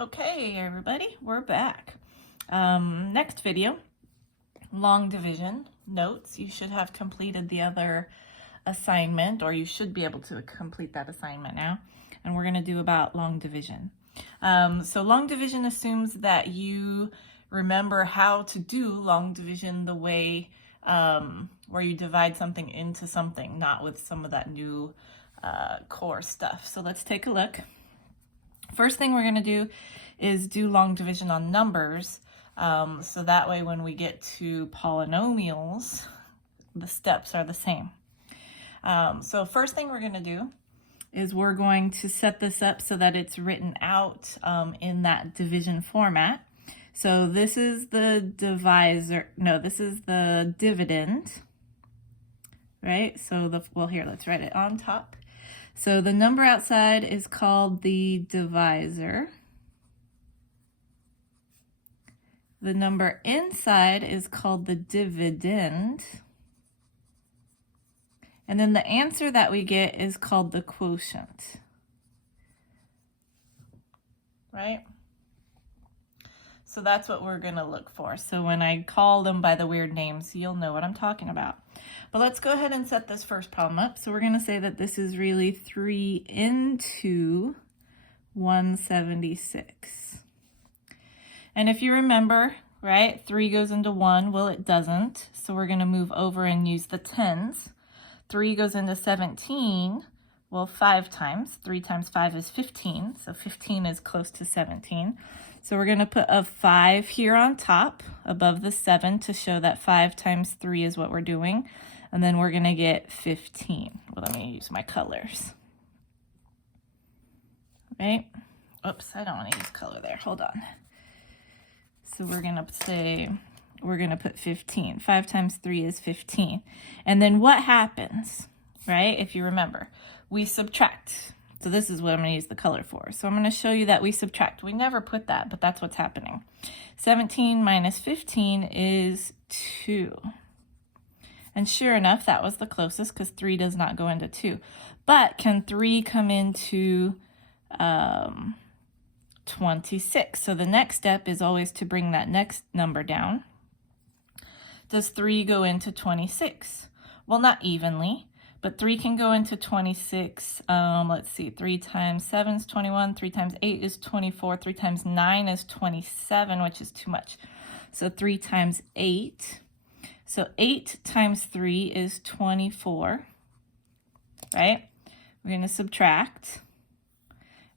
Okay, everybody, we're back. Next video, long division notes. You should have completed the other assignment, or you should be able to complete that assignment now. And we're going to do about long division. So long division assumes that you remember how to do long division the way where you divide something into something, not with some of that new core stuff. So let's take a look. First thing we're going to do is do long division on numbers, so that way when we get to polynomials, the steps are the same. So first thing we're going to do is we're going to set this up so that it's written out in that division format. So this is the divisor, no, this is the dividend, right? So here, let's write it on top. So the number outside is called the divisor. The number inside is called the dividend. And then the answer that we get is called the quotient. Right? So that's what we're going to look for. So when I call them by the weird names, you'll know what I'm talking about. But let's go ahead and set this first problem up. So we're going to say that this is really 3 into 176. And if you remember, right, 3 goes into 1. Well, it doesn't. So we're going to move over and use the tens. 3 goes into 17. Well, 5 times. 3 times 5 is 15. So 15 is close to 17. So we're going to put a 5 here on top above the 7 to show that 5 times 3 is what we're doing. And then we're going to get 15. Well, let me use my colors. Right? Oops, I don't want to use color there. Hold on. So we're going to say, we're going to put 15. 5 times 3 is 15. And then what happens, right? If you remember, we subtract. So this is what I'm going to use the color for. So I'm going to show you that we subtract. We never put that, but that's what's happening. 17 minus 15 is 2. And sure enough, that was the closest because 3 does not go into 2. But can 3 come into 26? So the next step is always to bring that next number down. Does 3 go into 26? Well, not evenly. But 3 can go into 26. Let's see, 3 times 7 is 21, 3 times 8 is 24, 3 times 9 is 27, which is too much. So 3 times 8. So 8 times 3 is 24, right? We're going to subtract,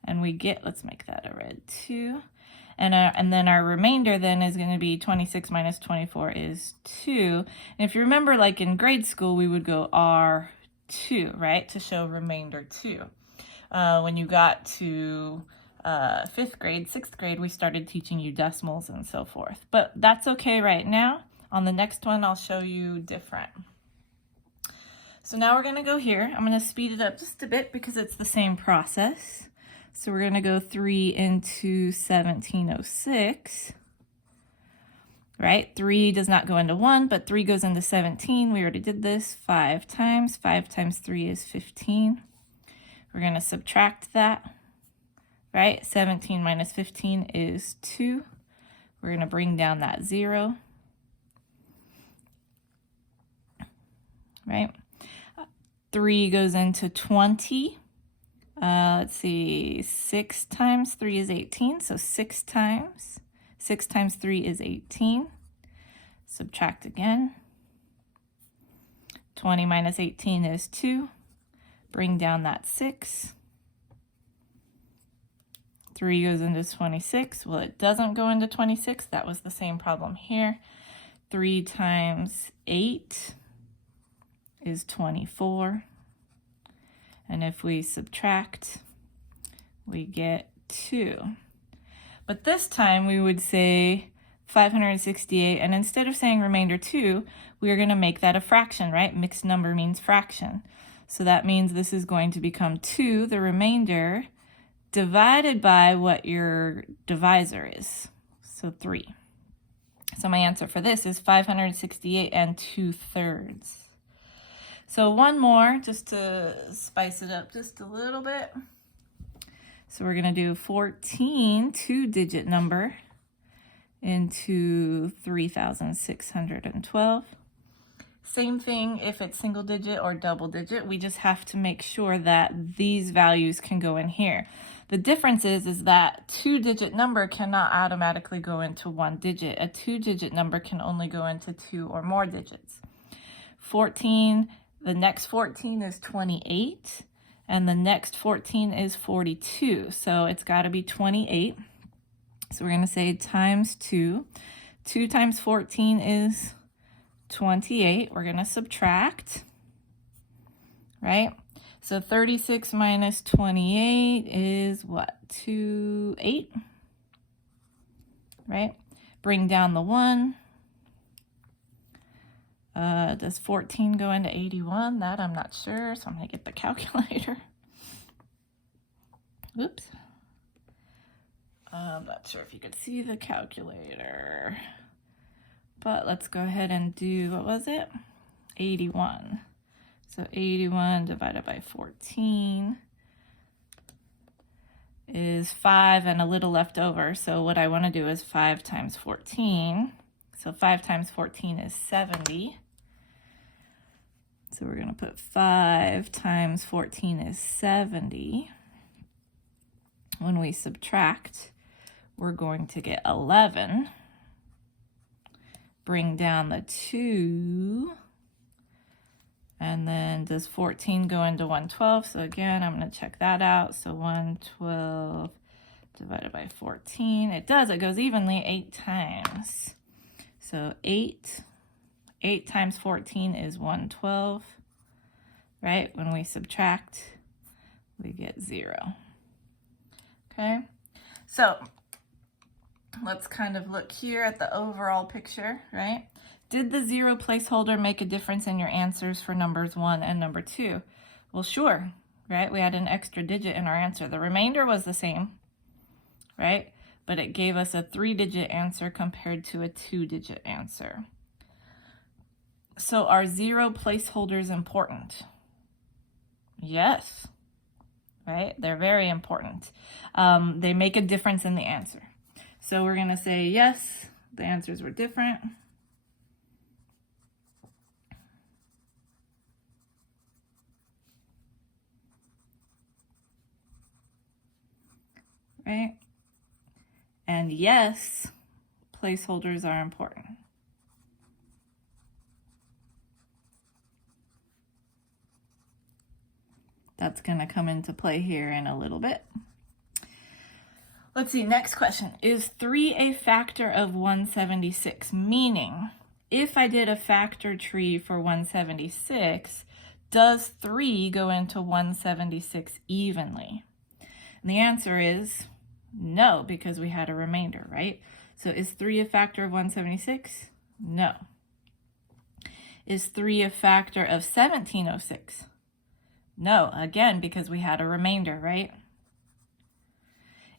and we get, let's make that a red 2. And then our remainder then is going to be 26 minus 24 is 2. And if you remember, like in grade school, we would go R2, right, to show remainder 2. When you got to 5th grade, 6th grade, we started teaching you decimals and so forth. But that's okay right now. On the next one, I'll show you different. So now we're going to go here. I'm going to speed it up just a bit because it's the same process. So we're going to go 3 into 1706. Right? 3 does not go into 1, but 3 goes into 17. We already did this 5 times. 5 times 3 is 15. We're going to subtract that, right? 17 minus 15 is 2. We're going to bring down that 0, right? 3 goes into 20. Let's see, 6 times 3 is 18, so 6 times 3 is 18. Subtract again. 20 minus 18 is 2. Bring down that 6. 3 goes into 26. Well, it doesn't go into 26. That was the same problem here. 3 times 8 is 24. And if we subtract, we get 2. But this time we would say 568, and instead of saying remainder 2, we are going to make that a fraction, right? Mixed number means fraction. So that means this is going to become 2, the remainder, divided by what your divisor is, so 3. So my answer for this is 568 2/3. So one more, just to spice it up just a little bit. So we're going to do 14, two-digit number, into 3,612. Same thing if it's single digit or double digit. We just have to make sure that these values can go in here. The difference is that two-digit number cannot automatically go into one digit. A two-digit number can only go into two or more digits. 14, the next 14 is 28, and the next 14 is 42. So it's got to be 28. So we're going to say times 2. 2 times 14 is 28. We're going to subtract, right? So 36 minus 28 is what? 8, right? Bring down the 1. Does 14 go into 81? That I'm not sure, so I'm going to get the calculator. Oops. I'm not sure if you could see the calculator. But let's go ahead and do, what was it? 81. So 81 divided by 14 is 5 and a little left over. So what I want to do is 5 times 14. So 5 times 14 is 70. So we're going to put 5 times 14 is 70. When we subtract, we're going to get 11. Bring down the 2, and then does 14 go into 112? So again, I'm going to check that out. So 112 divided by 14, it does, it goes evenly 8 times. So 8 times 14 is 112, right? When we subtract, we get 0. Okay, so let's kind of look here at the overall picture, right? Did the 0 placeholder make a difference in your answers for numbers 1 and number 2? Well, sure, right? We had an extra digit in our answer. The remainder was the same, right? But it gave us a 3-digit answer compared to a 2-digit answer. So are 0 placeholders important? Yes, right? They're very important. They make a difference in the answer. So we're going to say yes, the answers were different. Right? And yes, placeholders are important. That's going to come into play here in a little bit. Let's see, next question. Is 3 a factor of 176? Meaning, if I did a factor tree for 176, does 3 go into 176 evenly? And the answer is no, because we had a remainder, right? So is 3 a factor of 176? No. Is 3 a factor of 1706? No, again, because we had a remainder, right?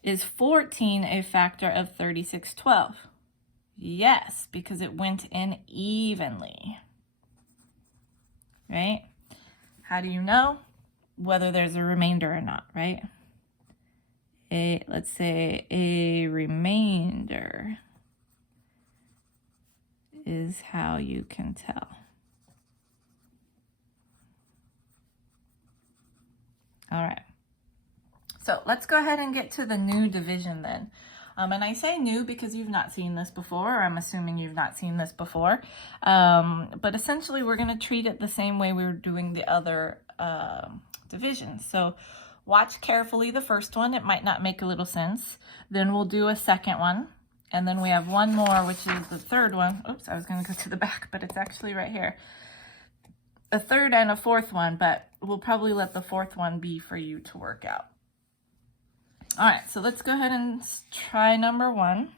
Is 14 a factor of 3612? Yes, because it went in evenly, right? How do you know whether there's a remainder or not, right? Let's say a remainder is how you can tell. All right. So let's go ahead and get to the new division then. And I say new because you've not seen this before, or I'm assuming you've not seen this before. But essentially, we're going to treat it the same way we were doing the other divisions. So watch carefully the first one. It might not make a little sense. Then we'll do a second one. And then we have one more, which is the third one. Oops, I was going to go to the back, but it's actually right here. A third and a fourth one, but we'll probably let the fourth one be for you to work out. All right, so let's go ahead and try number 1.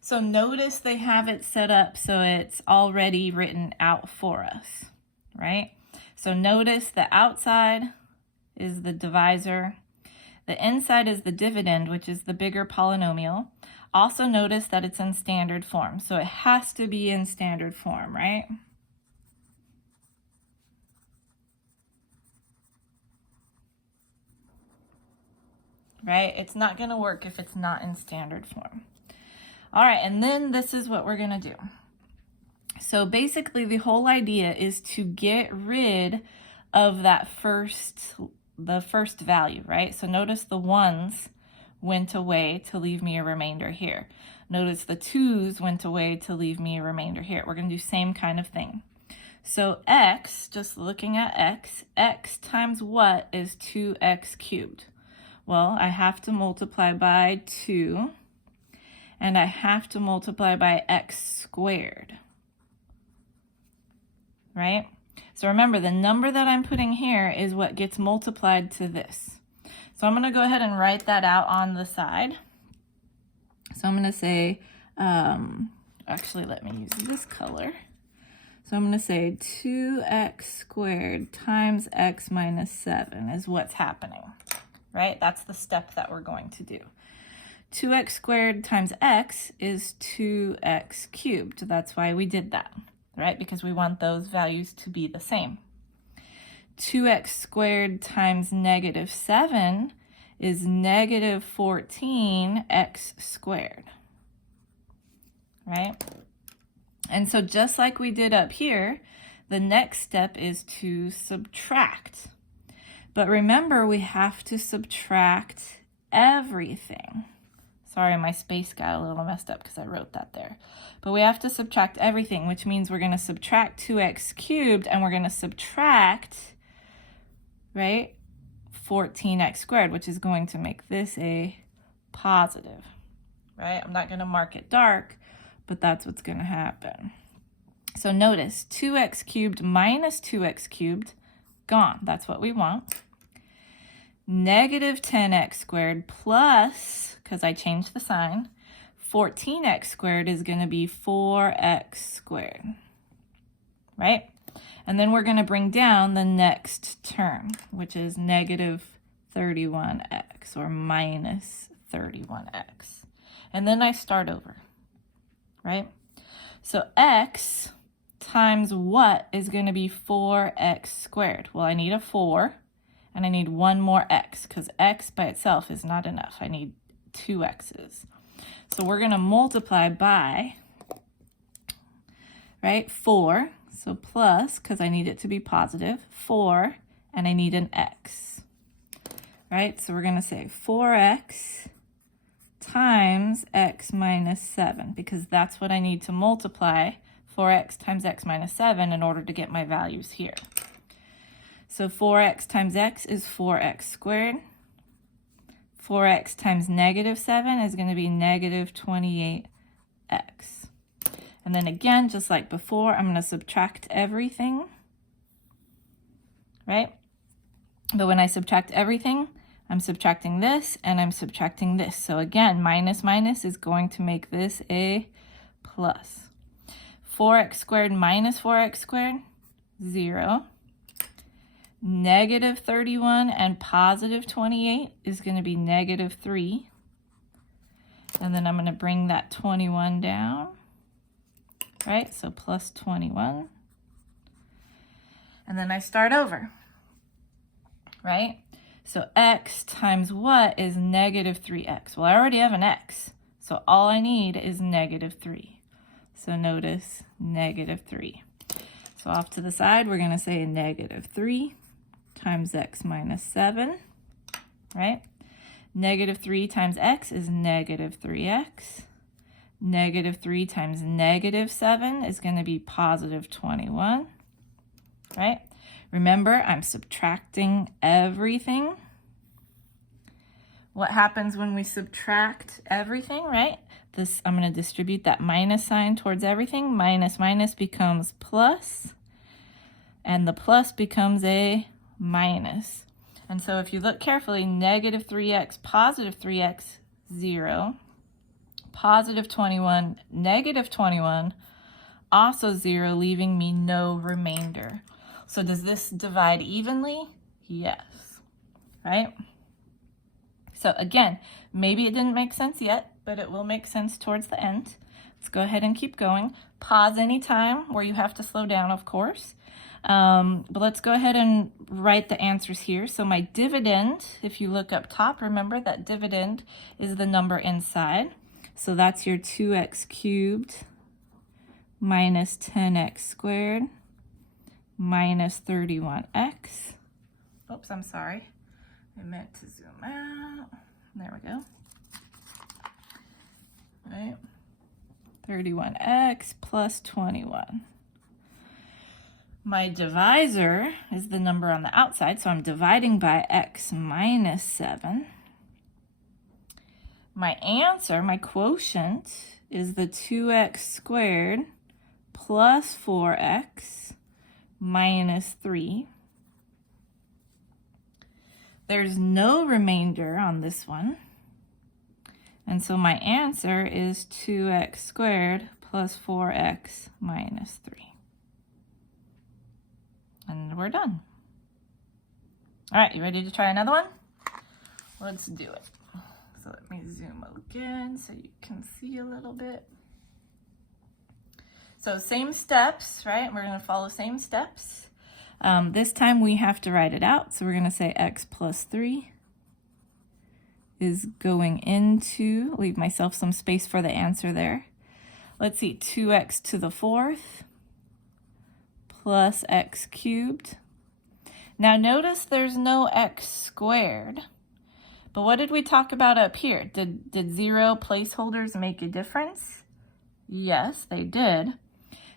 So notice they have it set up so it's already written out for us, right? So notice the outside is the divisor. The inside is the dividend, which is the bigger polynomial. Also notice that it's in standard form, so it has to be in standard form, right? right? It's not going to work if it's not in standard form. All right, and then this is what we're going to do. So basically the whole idea is to get rid of that the first value, right? So notice the 1s went away to leave me a remainder here. Notice the 2s went away to leave me a remainder here. We're going to do same kind of thing. So x, just looking at x times what is 2x cubed? Well, I have to multiply by 2, and I have to multiply by x squared, right? So remember, the number that I'm putting here is what gets multiplied to this. So I'm going to go ahead and write that out on the side. So I'm going to say, actually, let me use this color. So I'm going to say 2x squared times x minus 7 is what's happening, right? That's the step that we're going to do. 2x squared times x is 2x cubed. That's why we did that, right? Because we want those values to be the same. 2x squared times negative 7 is negative 14x squared, right? And so just like we did up here, the next step is to subtract. But remember, we have to subtract everything. Sorry, my space got a little messed up because I wrote that there. But we have to subtract everything, which means we're going to subtract 2x cubed, and we're going to subtract, right, 14x squared, which is going to make this a positive, right? I'm not going to mark it dark, but that's what's going to happen. So notice 2x cubed minus 2x cubed, gone. That's what we want. Negative 10x squared plus, because I changed the sign, 14x squared is going to be 4x squared, right? And then we're going to bring down the next term, which is negative 31x or minus 31x. And then I start over, right? So x times what is going to be 4x squared? Well, I need a 4, and I need one more x, because x by itself is not enough. I need 2 x's. So we're going to multiply by, right, 4. So plus, because I need it to be positive, 4, and I need an x, right? So we're going to say 4x times x minus 7, because that's what I need to multiply 4x times x minus 7 in order to get my values here. So 4x times x is 4x squared. 4x times negative 7 is going to be negative 28x. And then again, just like before, I'm going to subtract everything, right? But when I subtract everything, I'm subtracting this and I'm subtracting this. So again, minus minus is going to make this a plus. 4x squared minus 4x squared, 0. Negative 31 and positive 28 is going to be negative 3. And then I'm going to bring that 21 down, right? So plus 21. And then I start over, right? So x times what is negative 3x? Well, I already have an x, so all I need is negative 3. So notice negative 3. So off to the side, we're going to say negative 3 times x minus 7, right? Negative 3 times x is negative 3x. Negative 3 times negative 7 is going to be positive 21, right? Remember, I'm subtracting everything. What happens when we subtract everything, right? This, I'm going to distribute that minus sign towards everything. Minus minus becomes plus, and the plus becomes a minus. And so if you look carefully, negative 3x, positive 3x, 0. Positive 21, negative 21, also 0, leaving me no remainder. So does this divide evenly? Yes, right? So again, maybe it didn't make sense yet, but it will make sense towards the end. Let's go ahead and keep going. Pause anytime where you have to slow down, of course. But let's go ahead and write the answers here. So my dividend, if you look up top, remember that dividend is the number inside. So that's your 2x cubed minus 10x squared minus 31x. Oops, I'm sorry. I meant to zoom out. There we go. All right. 31x plus 21. My divisor is the number on the outside, so I'm dividing by x minus 7. My answer, my quotient, is the 2x squared plus 4x minus 3. There's no remainder on this one. And so my answer is 2x squared plus 4x minus 3. And we're done. All right, you ready to try another one? Let's do it. So let me zoom again so you can see a little bit. So same steps, right? We're going to follow same steps. This time we have to write it out. So we're going to say x plus 3 is going into, leave myself some space for the answer there. Let's see, 2x to the 4th plus x cubed. Now notice there's no x squared. But what did we talk about up here? Did 0 placeholders make a difference? Yes, they did.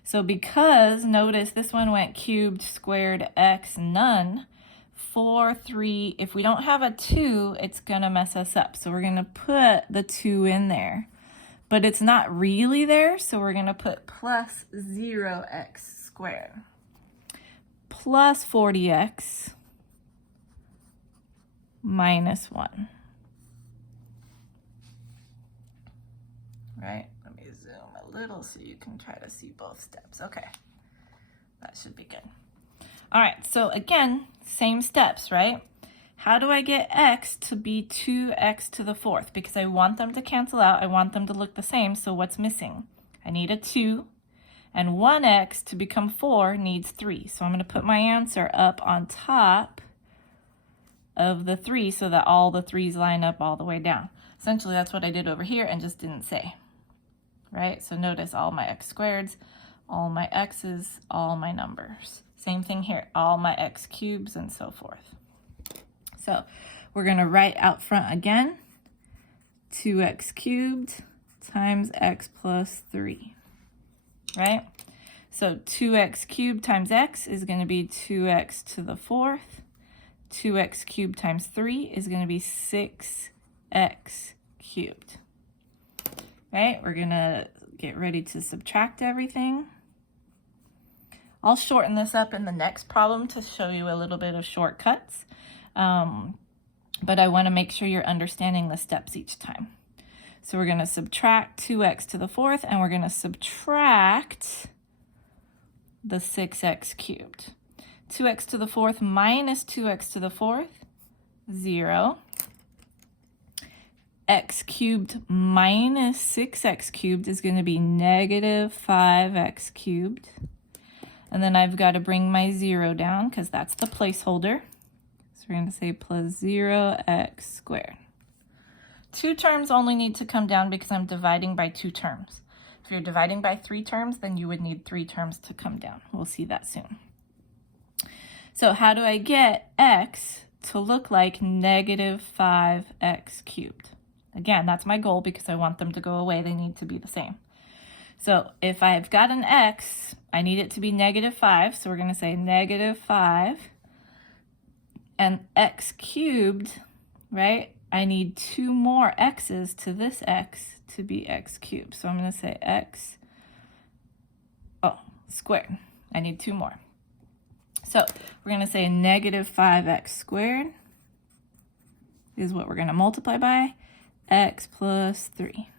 So because, notice this one went cubed, squared, x, none, 4, 3, if we don't have a 2, it's going to mess us up. So we're going to put the 2 in there. But it's not really there, so we're going to put plus 0x squared plus 40x minus 1. Right? Let me zoom a little so you can try to see both steps. Okay, that should be good. All right, so again, same steps, right? How do I get x to be 2x to the 4th? Because I want them to cancel out. I want them to look the same, so what's missing? I need a 2, and 1x to become 4 needs 3. So I'm going to put my answer up on top of the 3 so that all the 3's line up all the way down. Essentially, that's what I did over here and just didn't say, right? So notice all my x squareds, all my x's, all my numbers. Same thing here, all my x cubes and so forth. So we're going to write out front again, 2x cubed times x plus 3, right? So 2x cubed times x is going to be 2x to the 4th. 2x cubed times 3 is going to be 6x cubed. Right? We're going to get ready to subtract everything. I'll shorten this up in the next problem to show you a little bit of shortcuts. But I want to make sure you're understanding the steps each time. So we're going to subtract 2x to the 4th, and we're going to subtract the 6x cubed. 2x to the 4th minus 2x to the 4th, 0. X cubed minus 6x cubed is going to be negative 5x cubed. And then I've got to bring my 0 down because that's the placeholder. So we're going to say plus 0x squared. 2 terms only need to come down because I'm dividing by 2 terms. If you're dividing by 3 terms, then you would need 3 terms to come down. We'll see that soon. So how do I get x to look like negative 5x cubed? Again, that's my goal because I want them to go away. They need to be the same. So if I've got an x, I need it to be negative 5. So we're going to say negative 5. And x cubed, right? I need 2 more x's to this x to be x cubed. So I'm going to say x squared. I need 2 more. So we're going to say negative 5x squared is what we're going to multiply by x plus 3,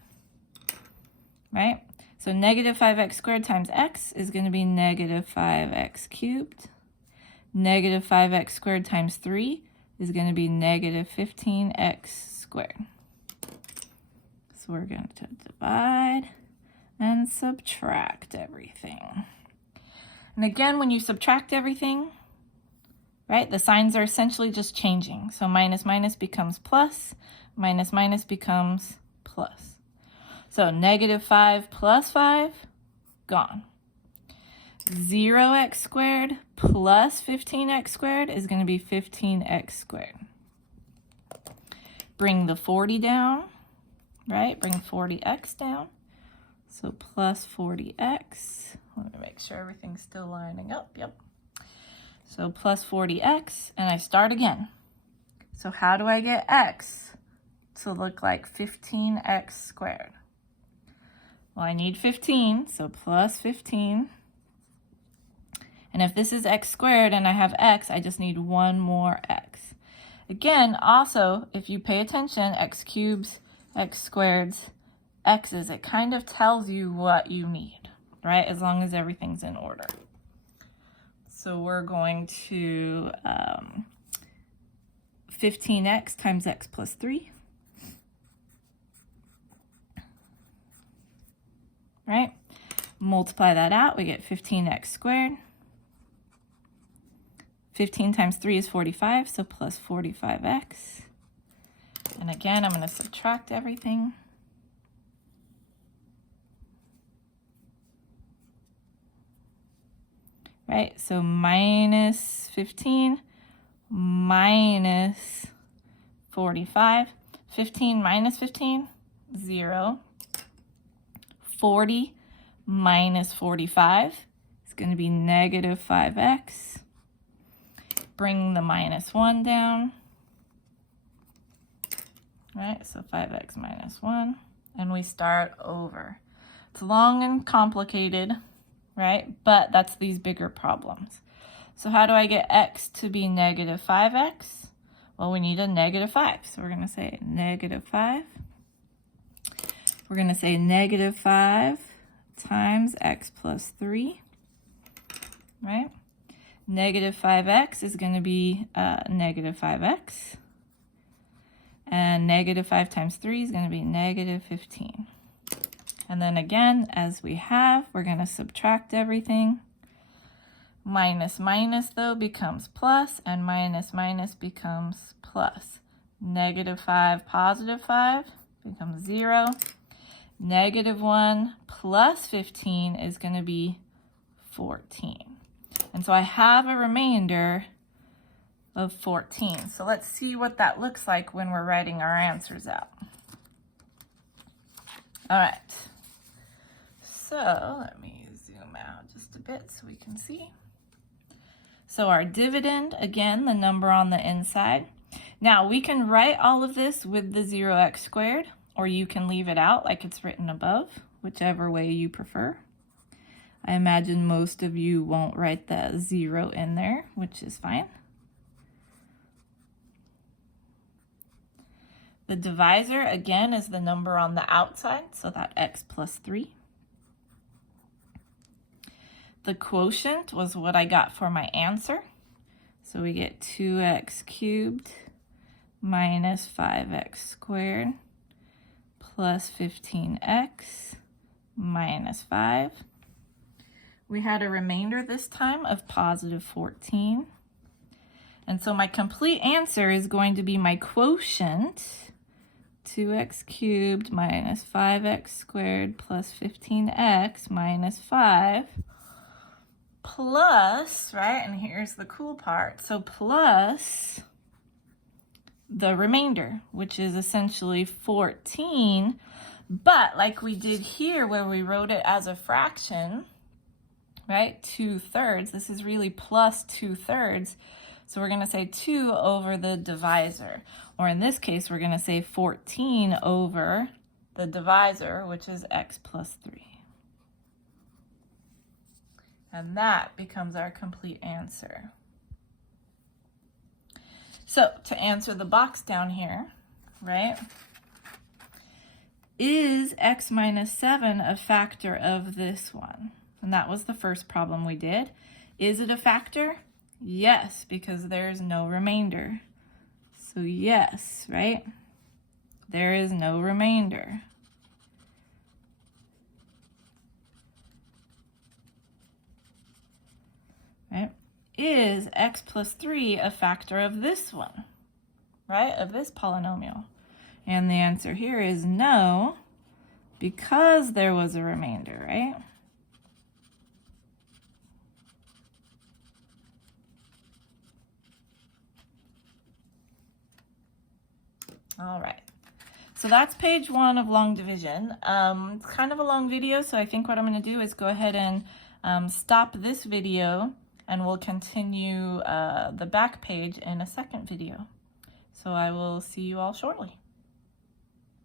right? So negative 5x squared times x is going to be negative 5x cubed. Negative 5x squared times 3 is going to be negative 15x squared. So we're going to divide and subtract everything. And again, when you subtract everything, right, the signs are essentially just changing. So minus minus becomes plus, minus minus becomes plus. So negative 5 plus 5, gone. 0x squared plus 15x squared is going to be 15x squared. Bring the 40 down, right? Bring 40x down. So plus 40x. Let me make sure everything's still lining up. Yep. So plus 40x, and I start again. So how do I get x to look like 15x squared? Well, I need 15, so plus 15. And if this is x squared and I have x, I just need one more x. Again, also, if you pay attention, x cubes, x squareds, x's, it kind of tells you what you need, right? As long as everything's in order. So we're going to 15x times x plus 3. Right? Multiply that out, we get 15x squared. 15 times 3 is 45, so plus 45x. And again, I'm going to subtract everything. Right, so minus 15 minus 45. 15 minus 15, 0. 40 minus 45 is going to be negative 5x. Bring the minus 1 down. Right, so 5x minus 1. And we start over. It's long and complicated, right? But that's these bigger problems. So how do I get x to be negative 5x? Well, we need a negative 5. So we're going to say negative 5. We're going to say negative 5 times x plus 3, right? Negative 5x is going to be negative 5x. And negative 5 times 3 is going to be negative 15. And then again, as we have, we're going to subtract everything. Minus minus, though, becomes plus, and minus minus becomes plus. Negative 5, positive 5 becomes 0. Negative 1 plus 15 is going to be 14. And so I have a remainder of 14. So let's see what that looks like when we're writing our answers out. All right. So let me zoom out just a bit so we can see. So our dividend, again, the number on the inside. Now we can write all of this with the 0x squared, or you can leave it out like it's written above, whichever way you prefer. I imagine most of you won't write the 0 in there, which is fine. The divisor, again, is the number on the outside, so that x plus 3. The quotient was what I got for my answer. So we get 2x cubed minus 5x squared plus 15x minus 5. We had a remainder this time of positive 14. And so my complete answer is going to be my quotient, 2x cubed minus 5x squared plus 15x minus 5, plus, right, and here's the cool part, so plus the remainder, which is essentially 14, but like we did here where we wrote it as a fraction, right, 2/3, this is really plus 2/3, so we're going to say 2 over the divisor, or in this case, we're going to say 14 over the divisor, which is x plus 3. And that becomes our complete answer. So to answer the box down here, right, is x minus 7 a factor of this one? And that was the first problem we did. Is it a factor? Yes, because there's no remainder. So yes, right? There is no remainder. is x plus 3 a factor of this one, right? Of this polynomial? And the answer here is no, because there was a remainder, right? All right. So that's page 1 of long division. It's kind of a long video, so I think what I'm going to do is go ahead and stop this video, and we'll continue the back page in a second video. So I will see you all shortly.